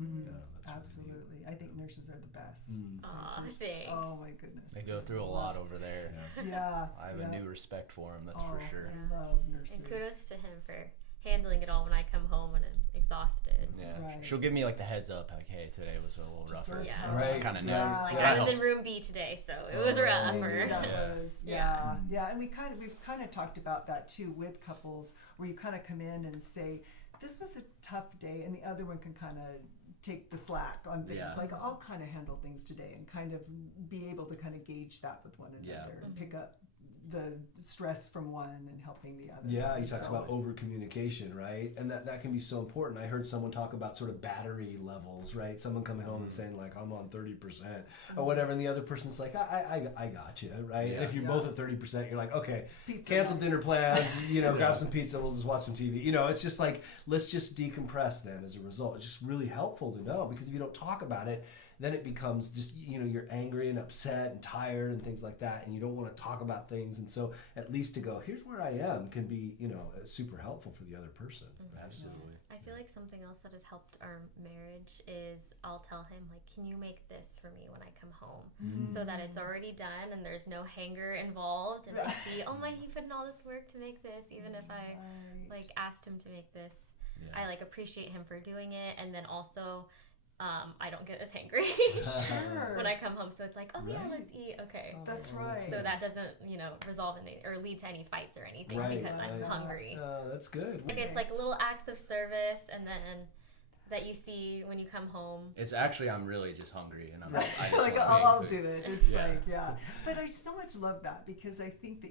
Yeah, that's absolutely. Really, I think nurses are the best. Thanks. Oh my goodness. They go through a lot over there. Yeah. I have a new respect for them, that's for sure. I love nurses. And kudos to him for handling it all when I come home and I'm exhausted. Yeah. she'll give me like the heads up, like, hey, today was a little Just rougher. sort of So tell. Right. I kind of know. Yeah. Like That I was helps. in room B today, so it was rough. Maybe that Yeah. was, Yeah. and we've kind of talked about that too with couples, where you kind of come in and say, this was a tough day, and the other one can kind of take the slack on things. Yeah. Like, I'll kind of handle things today, and kind of be able to kind of gauge that with one another, Yeah. and pick up the stress from one and helping the other. Yeah, you talked So- about over communication, right? And that can be so important. I heard someone talk about sort of battery levels, right? Someone coming home and saying like, I'm on 30% or whatever, and the other person's like, I got you, right? And if you're Yeah. both at 30%, you're like, okay, Pizza cancel night. dinner plans, grab some pizza, we'll just watch some TV. It's just like, let's just decompress then as a result. It's just really helpful to know, because if you don't talk about it, then it becomes just, you're angry and upset and tired and things like that, and you don't want to talk about things. And so at least to go, here's where I am, can be, super helpful for the other person. Absolutely. I feel like something else that has helped our marriage is I'll tell him, like, can you make this for me when I come home? So that it's already done and there's no hanger involved. And I see, oh my, he put in all this work to make this, even if I like asked him to make this. Yeah. I like appreciate him for doing it, and then also I don't get as hangry Sure. when I come home. So it's like, oh yeah, Right. let's eat. Okay. That's Oh, right. So that doesn't, resolve any or lead to any fights or anything Right, because I'm right. hungry. That's good. Like it's like little acts of service, and then that you see when you come home. It's actually, I'm really just hungry, and I'm Right. I just Like, wanna I'll make do food. it. It's Yeah. like, yeah. But I so much love that, because I think that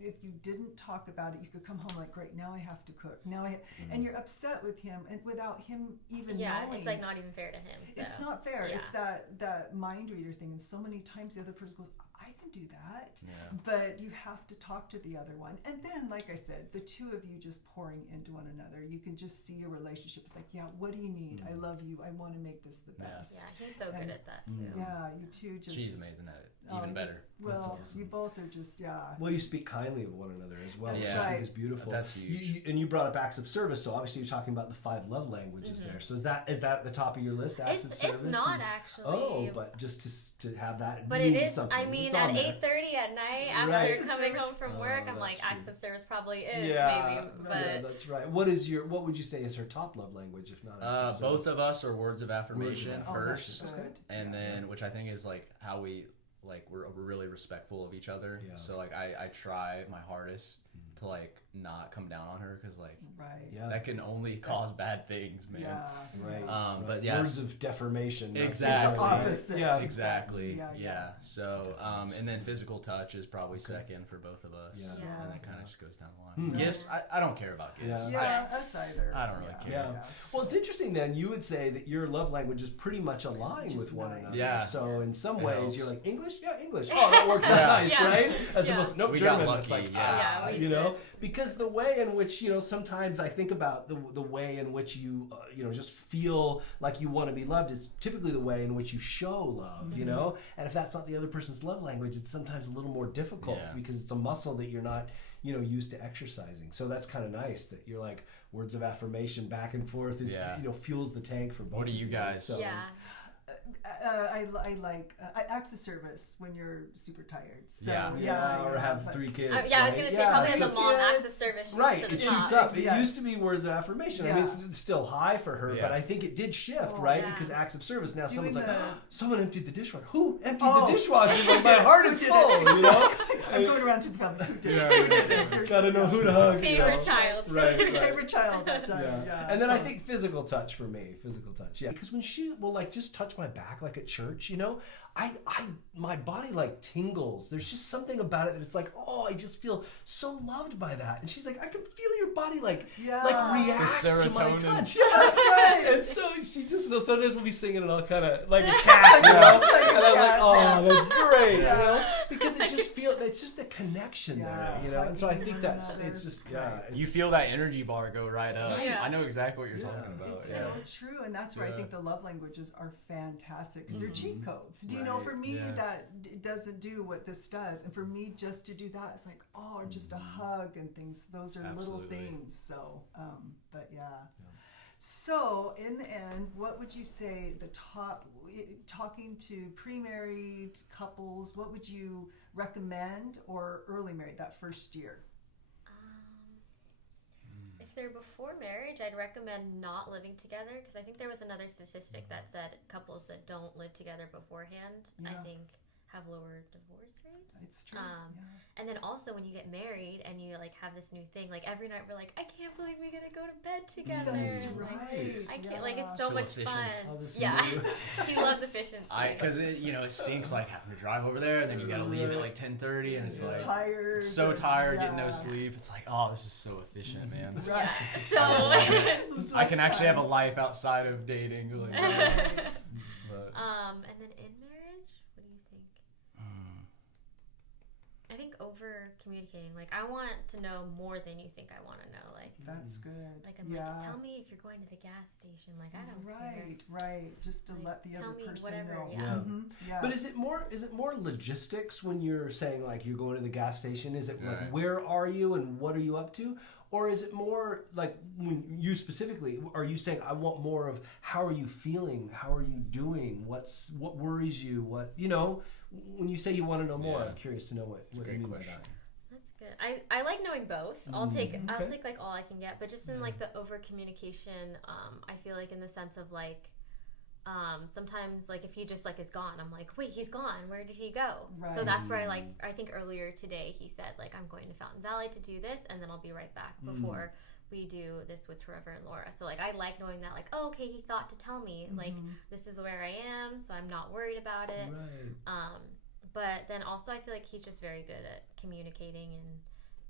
if you didn't talk about it, you could come home like, great, now I have to cook. And you're upset with him, and without him even knowing. It's like not even fair to him. So. It's not fair. Yeah. It's that mind reader thing. And so many times the other person goes, I can do that. Yeah. But you have to talk to the other one. And then, like I said, the two of you just pouring into one another, you can just see your relationship. It's like, yeah, what do you need? I love you. I want to make this the Yeah. best. Yeah, he's so good at that too. Yeah, you two just. She's amazing at it. Oh, Even better. Well, That's awesome. you both are just, yeah. Well, you speak kindly of one another as well, That's which I right. think is beautiful. That's huge. And you brought up acts of service, so obviously you're talking about the 5 love languages there. So is that at the top of your list? Acts of service. It's not is- actually. Oh, but just to have that. But means it is. something. I mean, It's at on there. 8:30 at night, after Right. you're coming home Service. from work, Oh, I'm like, that's acts true. of service probably is Yeah, maybe, but yeah, that's right. What would you say is her top love language, if not acts of Both service? of us are words of affirmation Oh, that's first, good. and then which I think is like how we we're really respectful of each other. Yeah. So like I try my hardest to like not come down on her, because like Right. Yeah. that can only cause bad things, man. Yeah. Right. But right. yes. Words of defamation. not Exactly. something, right? Opposite. Yeah. Exactly. Yeah, Yeah. yeah. So and then physical touch is probably second for both of us. Yeah. Yeah. And it kind of just goes down the line. Hmm. Gifts, I don't care about gifts. Yeah, us either. I don't really care. Yeah. Well, it's interesting then. You would say that your love languages pretty much align Just with one nice. another. Yeah. So in some It ways, helps. you're like English. Yeah, English. Oh, that works out nice, Yeah. right? As Yeah. opposed to nope, We got German. It's lucky, like yeah. Yeah, we you know, did. because the way in which sometimes I think about the way in which you just feel like you want to be loved is typically the way in which you show love. You know, and if that's not the other person's love language, it's sometimes a little more difficult Yeah. because it's a muscle that you're not used to exercising. So that's kind of nice that you're like words of affirmation back and forth is Yeah. fuels the tank for both. What do of you guys- So, yeah. I like acts of service when you're super tired. So, Yeah. or have but- 3 kids. I was right? gonna say probably as so- a mom, acts of kids. service. shoots Right, to the it shoots top. up. It Yes. used to be words of affirmation. I mean, Yeah. it's still high for her, Yeah. but I think it did shift, Oh, right? yeah. Because acts of service. Now Doing someone's like, the- someone emptied the dishwasher. Who emptied Oh. the dishwasher? Like, my heart is Who did full, it? I'm going around to the family. Who did it? Who did it? You're Gotta so know who to young. hug. Favorite child. Right, Your right. favorite child that time. Yeah. Yeah. And then I so- think physical touch for me, because when she will like just touch my back like at church, my body like tingles. There's just something about it that it's like, oh, I just feel so loved by that. And she's like, I can feel your body like react The to my serotonin. touch. Yeah, that's right. And so so sometimes we'll be singing and I'll kind of like a cat, Like a and I'm like, cat. oh, that's great, Yeah. because it just it's just the connection there, Yeah. And so I think Hugging that's one another. it's just You feel that energy bar go right up. Yeah. I know exactly what you're talking about. It's Yeah. so true, and that's where I Yeah. think the love languages are fantastic because they're cheat codes. Do you know, Right. for me, Yeah. that doesn't do what this does, and for me just to do that, it's like, oh, just a hug and things. Those are little Absolutely. things. So, but yeah. So, in the end, what would you say talking to pre-married couples? What would you recommend, or early married that first year? If if they're before marriage, I'd recommend not living together, because I think there was another statistic that said couples that don't live together beforehand, I think, have lower divorce rates. It's true. And then also when you get married and you like have this new thing, like every night we're like, I can't believe we get to go to bed together. That's and, right. Like, I can't. Like it's so much efficient. fun. All this Yeah, new- he loves efficiency. Because it stinks like having to drive over there, and then you got to leave at like 10:30, and it's like tired. so tired, getting no sleep. It's like, oh, this is so efficient, man. Right. So I can actually have a life outside of dating. Like, but, and then in marriage, what do you think? I think over communicating. Like I want to know more than you think I want to know. Like That's good. like I'm like, tell me if you're going to the gas station. Like I don't care. Right. Just to Like, let the tell other me person whatever, know. yeah. Mhm. Yeah. But is it more logistics when you're saying like you're going to the gas station? Is it like Right. where are you and what are you up to? Or is it more like when you specifically, are you saying I want more of how are you feeling? How are you doing? What worries you? What, when you say you want to know more, Yeah. I'm curious to know what you great mean by question. that. That's good. I like knowing both. I'll take okay. like all I can get, but just in like the over communication, I feel like in the sense of like sometimes like if he just like is gone, I'm like, wait, he's gone, where did he go? So Right. that's where I think earlier today he said like I'm going to Fountain Valley to do this and then I'll be right back before we do this with Trevor and Laura. So like I like knowing that like, oh, okay, he thought to tell me like this is where I am, so I'm not worried about it. Right. But then also I feel like he's just very good at communicating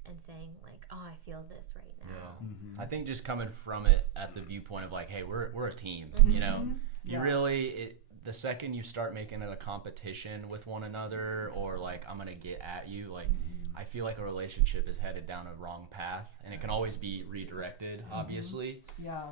and saying like, oh, I feel this right now. Yeah. I think just coming from it at the viewpoint of like, hey, we're a team, You really, the second you start making it a competition with one another or like, I'm going to get at you, like, I feel like a relationship is headed down a wrong path and it can always be redirected, obviously. Yeah.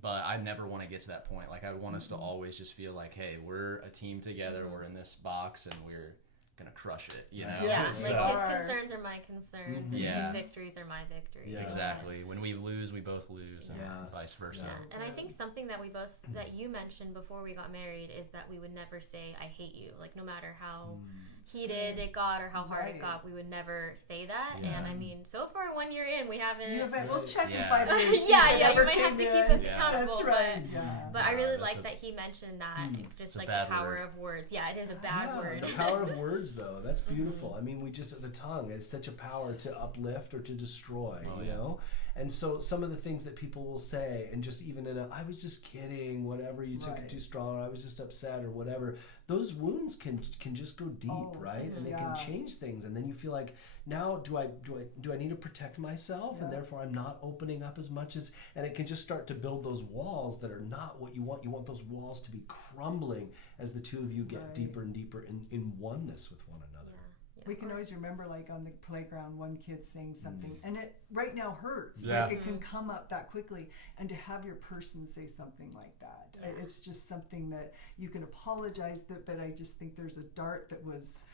But I never want to get to that point. Like, I want us to always just feel like, hey, we're a team together, we're in this box and we're gonna crush it, Yeah, So- like his concerns are my concerns, and Yeah. his victories are my victories. Yeah. Exactly. When we lose, we both lose, and Yes. vice versa. Yeah, and I think something that that you mentioned before we got married is that we would never say I hate you. Like no matter how heated it got or how hard it got, we would never say that. Yeah. And I mean, so far 1 year in, we haven't. We'll check in Yeah. 5 years. see yeah, if it you ever might have to came keep in. us accountable. That's right. Yeah. But I really That's like a- that he mentioned that, just It's a like bad the power word. of words. Yeah, it is a bad Yeah, word. the power of words, though, that's beautiful. I mean, we just, the tongue is such a power to uplift or to destroy, Oh, you yeah. know? And so some of the things that people will say, and just even I was just kidding, whatever, you took it Right. too strong, I was just upset or whatever, those wounds can just go deep, Oh, right? And they yeah. can change things. And then you feel like, now do I need to protect myself? And Yeah. therefore I'm not opening up as much and it can just start to build those walls that are not what you want. You want those walls to be crumbling as the two of you get Right. deeper and deeper in oneness with one another. Yeah. We can always remember, like on the playground, one kid saying something, and it right now hurts. Yeah. Like it can come up that quickly, and to have your person say something like that, it's just something that you can apologize. But I just think there's a dart that was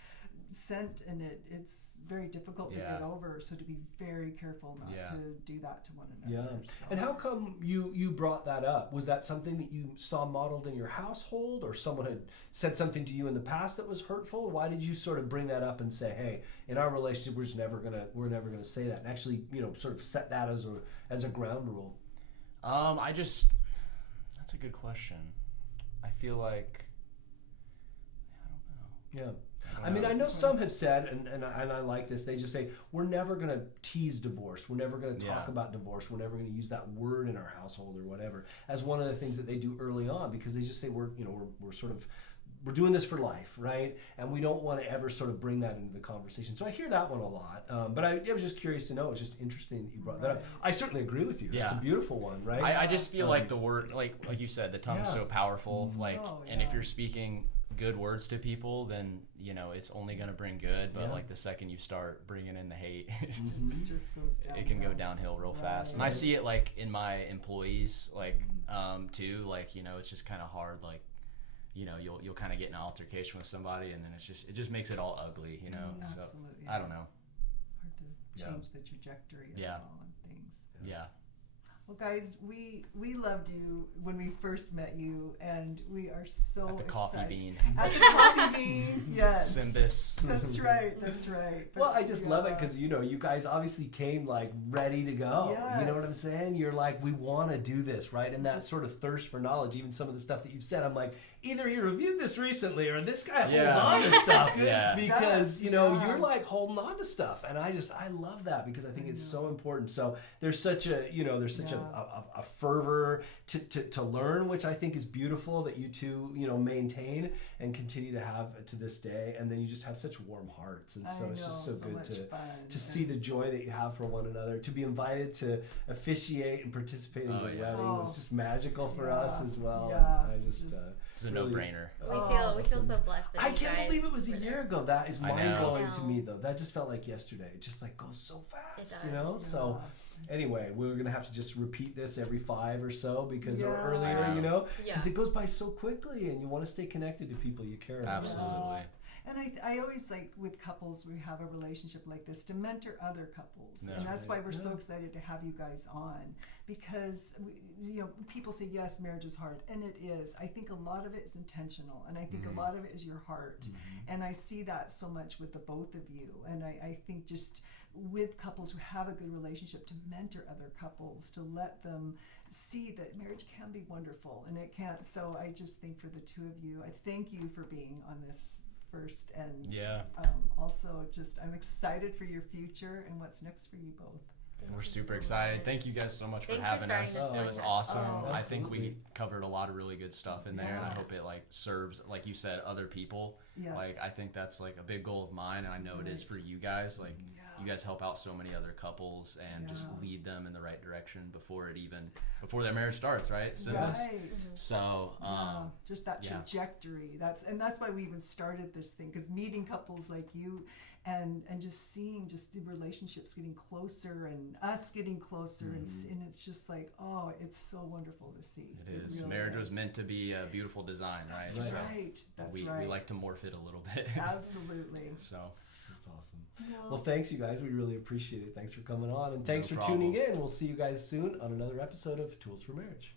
sent, and it's very difficult to get over. So to be very careful not to do that to one another. Yeah. So. And how come you brought that up? Was that something that you saw modeled in your household, or someone had said something to you in the past that was hurtful? Why did you sort of bring that up and say, hey, in our relationship we're never gonna say that, and actually, sort of set that as a ground rule? That's a good question. I feel like, I don't know. Yeah. I mean, I know some have said, and I like this, they just say, we're never going to tease divorce. We're never going to talk about divorce. We're never going to use that word in our household or whatever as one of the things that they do early on, because they just say we're doing this for life, right? And we don't want to ever sort of bring that into the conversation. So I hear that one a lot. But I was just curious to know. It's just interesting that you brought that up. I certainly agree with you. Yeah. It's a beautiful one, right? I just feel like the word, like you said, the tongue's so powerful. Like, and if you're speaking good words to people, then it's only going to bring good. But like the second you start bringing in the hate, It just goes down. it can go downhill real fast. And I see it like in my employees, like too. Like it's just kind of hard. Like you'll kind of get in an altercation with somebody, and then it just makes it all ugly. So Absolutely. I don't know. Hard to change the trajectory of all of things. Yeah. Well, guys, we loved you when we first met you, and we are so At the excited. coffee bean. At the coffee bean, yes. SYMBIS. That's right. That's right. Well, I just love it because, you know, you guys obviously came like ready to go. You know what I'm Yes. saying? You're like, we want to do this, right? And that Just- sort of thirst for knowledge, even some of the stuff that you've said, I'm like, either he reviewed this recently or this guy holds Yeah. on to stuff. Yeah. Because, you know, Yeah. you're like holding on to stuff. And I love that because I think it's so important. So there's such a, you know, there's such a fervor to learn, which I think is beautiful that you two, you know, maintain and continue to have to this day. And then you just have such warm hearts. And so it's just so good much fun. to see the joy that you have for one another, to be invited to officiate and participate in the wedding was just magical for us as well. Yeah. And I just It's a really- no-brainer. We feel so blessed that I you can't guys believe it was a were year there. ago. That is I know. mind blowing I to know. me, though. That just felt like yesterday. It just like goes so fast, It you know. does. So anyway, we're gonna have to just repeat this every 5 or so because or Yeah. earlier, I know. you know, Yeah. because it goes by so quickly, and you want to stay connected to people you care about. Absolutely. And I always like with couples, we have a relationship like this to mentor other couples. That's And that's why we're so Yeah. excited to have you guys on because, you know, people say, yes, marriage is hard. And it is. I think a lot of it is intentional. And I think a lot of it is your heart. And I see that so much with the both of you. And I think just with couples who have a good relationship to mentor other couples, to let them see that marriage can be wonderful and it can't. So I just think for the two of you, I thank you for being on this first, and also just I'm excited for your future and what's next for you both. We're you super so excited. much. Thank you guys so much for Thanks for having starting us. this It was podcast. awesome. Oh, I think we absolutely. covered a lot of really good stuff in there, and I Yeah. hope it like serves, like you said, other people. Yes. Like I think that's like a big goal of mine, and I know it is for you guys. Like you guys help out so many other couples and just lead them in the right direction before their marriage starts, right? So, Right. so Just that trajectory. That's why we even started this thing, because meeting couples like you and just seeing just the relationships getting closer and us getting closer and it's just like, oh, it's so wonderful to see. it is. really Marriage was is. meant to be a beautiful design, right? That's So right. That's we right. like to morph it a little bit. Absolutely. So That's awesome. Well, thanks, you guys. We really appreciate it. Thanks for coming on, and thanks No for problem. tuning in. We'll see you guys soon on another episode of Tools for Marriage.